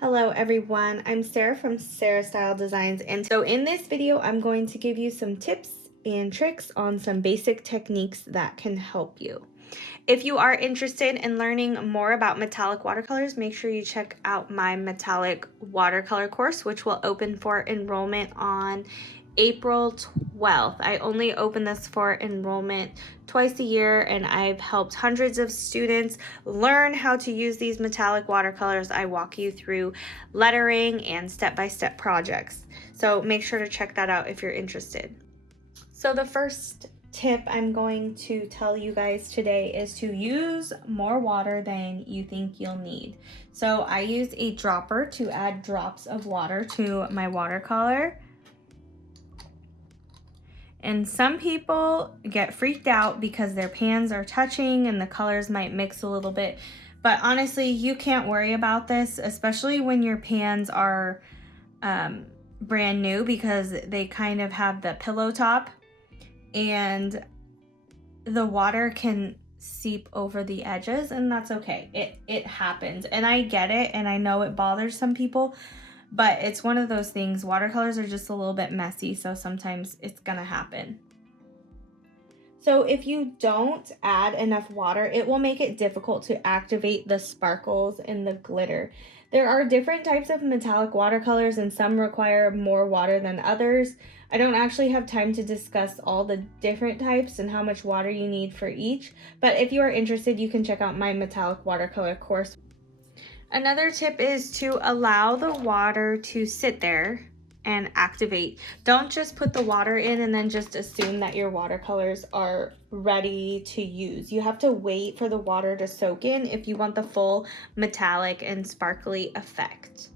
Hello everyone, I'm Sarah from Sarah Style Designs, and so in this video I'm going to give you some tips and tricks on some basic techniques that can help you. If you are interested in learning more about metallic watercolors, make sure you check out my metallic watercolor course, which will open for enrollment on April 12th. I only open this for enrollment twice a year, and I've helped hundreds of students learn how to use these metallic watercolors. I walk you through lettering and step-by-step projects. So make sure to check that out if you're interested. So the first tip I'm going to tell you guys today is to use more water than you think you'll need. So I use a dropper to add drops of water to my watercolor. And some people get freaked out because their pans are touching and the colors might mix a little bit. But honestly, you can't worry about this, especially when your pans are brand new, because they kind of have the pillow top and the water can seep over the edges, and that's okay. It happens, and I get it, and I know it bothers some people, but it's one of those things. Watercolors are just a little bit messy, so sometimes it's gonna happen. So if you don't add enough water, it will make it difficult to activate the sparkles and the glitter. There are different types of metallic watercolors, and some require more water than others. I don't actually have time to discuss all the different types and how much water you need for each, but if you are interested, you can check out my metallic watercolor course. Another tip is to allow the water to sit there and activate. Don't just put the water in and then just assume that your watercolors are ready to use. You have to wait for the water to soak in if you want the full metallic and sparkly effect.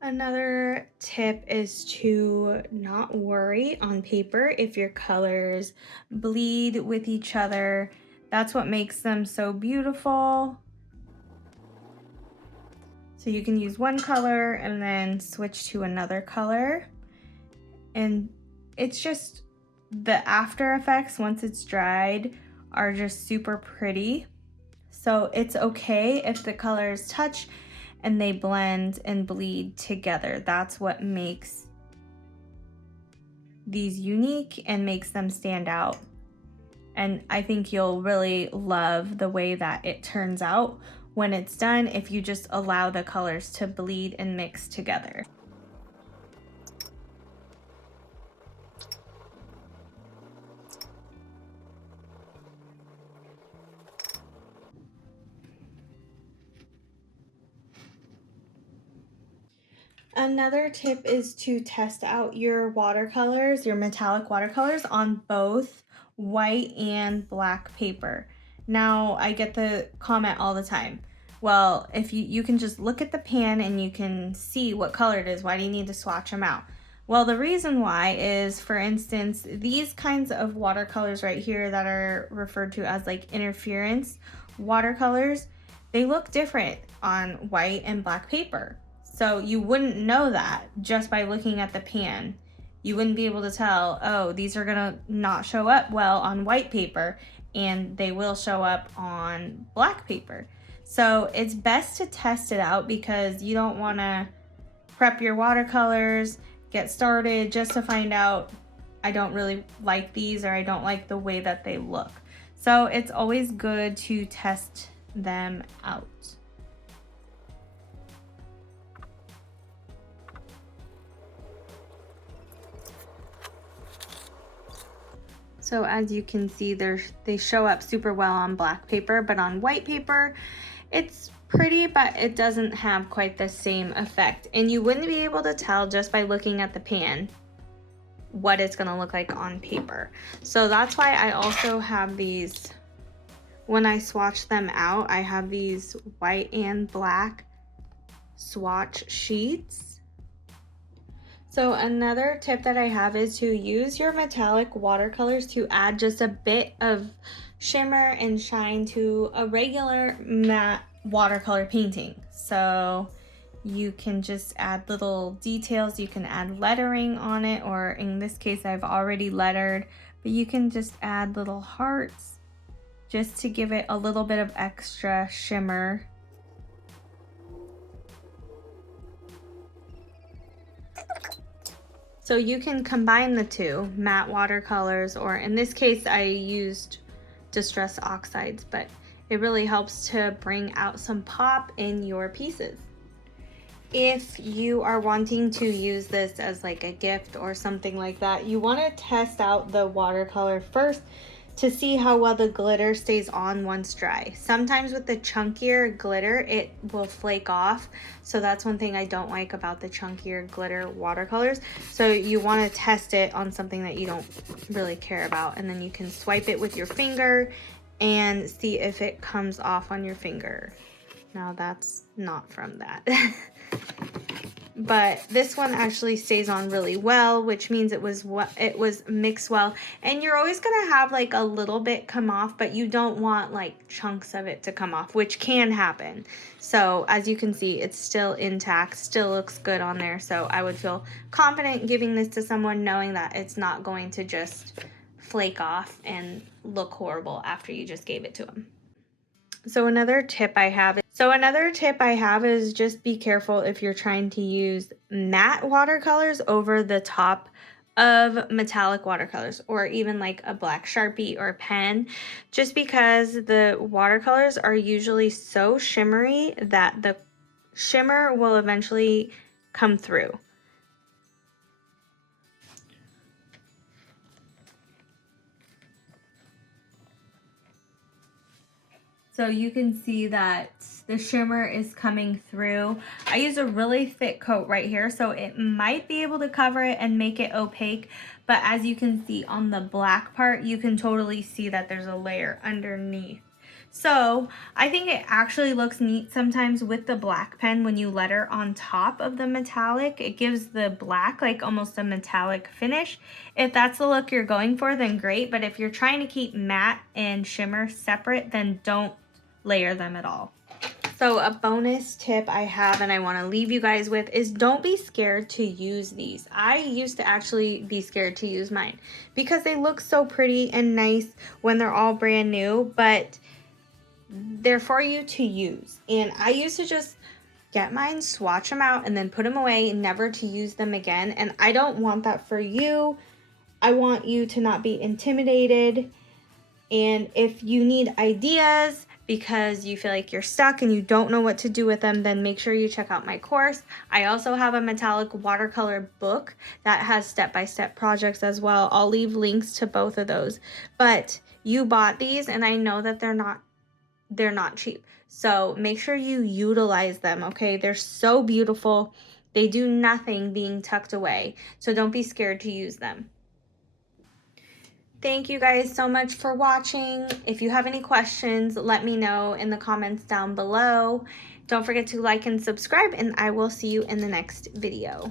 Another tip is to not worry on paper if your colors bleed with each other. That's what makes them so beautiful. So you can use one color and then switch to another color. And it's just the after effects once it's dried are just super pretty. So it's okay if the colors touch and they blend and bleed together. That's what makes these unique and makes them stand out. And I think you'll really love the way that it turns out when it's done if you just allow the colors to bleed and mix together. Another tip is to test out your watercolors, your metallic watercolors, on both white and black paper. Now, I get the comment all the time, well, if you can just look at the pan and you can see what color it is, why do you need to swatch them out? Well, the reason why is, for instance, these kinds of watercolors right here that are referred to as like interference watercolors, they look different on white and black paper. So you wouldn't know that just by looking at the pan. You wouldn't be able to tell, oh, these are gonna not show up well on white paper and they will show up on black paper. So it's best to test it out, because you don't wanna prep your watercolors, get started just to find out, I don't really like these, or I don't like the way that they look. So it's always good to test them out. So as you can see, they show up super well on black paper, but on white paper, it's pretty, but it doesn't have quite the same effect. And you wouldn't be able to tell just by looking at the pan what it's gonna look like on paper. So that's why I also have these, when I swatch them out, I have these white and black swatch sheets. So another tip that I have is to use your metallic watercolors to add just a bit of shimmer and shine to a regular matte watercolor painting. So you can just add little details, you can add lettering on it, or in this case I've already lettered, but you can just add little hearts just to give it a little bit of extra shimmer So you can combine the two, matte watercolors, or in this case I used distress oxides, but it really helps to bring out some pop in your pieces. If you are wanting to use this as like a gift or something like that, you want to test out the watercolor first to see how well the glitter stays on once dry. Sometimes with the chunkier glitter, it will flake off. So that's one thing I don't like about the chunkier glitter watercolors. So you want to test it on something that you don't really care about. And then you can swipe it with your finger and see if it comes off on your finger. Now that's not from that. But this one actually stays on really well, which means it was mixed well. And you're always gonna have like a little bit come off, but you don't want like chunks of it to come off, which can happen. So as you can see, it's still intact, still looks good on there. So I would feel confident giving this to someone knowing that it's not going to just flake off and look horrible after you just gave it to them. So another tip I have is just be careful if you're trying to use matte watercolors over the top of metallic watercolors, or even like a black Sharpie or pen, just because the watercolors are usually so shimmery that the shimmer will eventually come through. So you can see that the shimmer is coming through. I use a really thick coat right here, so it might be able to cover it and make it opaque. But as you can see on the black part, you can totally see that there's a layer underneath. So I think it actually looks neat sometimes with the black pen when you letter on top of the metallic. It gives the black like almost a metallic finish. If that's the look you're going for, then great. But if you're trying to keep matte and shimmer separate, then don't layer them at all. So a bonus tip I have and I want to leave you guys with is don't be scared to use these. I used to actually be scared to use mine because they look so pretty and nice when they're all brand new, but they're for you to use. And I used to just get mine, swatch them out, and then put them away, never to use them again. And I don't want that for you. I want you to not be intimidated. And if you need ideas because you feel like you're stuck and you don't know what to do with them, then make sure you check out my course. I also have a metallic watercolor book that has step-by-step projects as well. I'll leave links to both of those. But you bought these and I know that they're not cheap. So make sure you utilize them, okay? They're so beautiful. They do nothing being tucked away. So don't be scared to use them. Thank you guys so much for watching. If you have any questions, let me know in the comments down below. Don't forget to like and subscribe, and I will see you in the next video.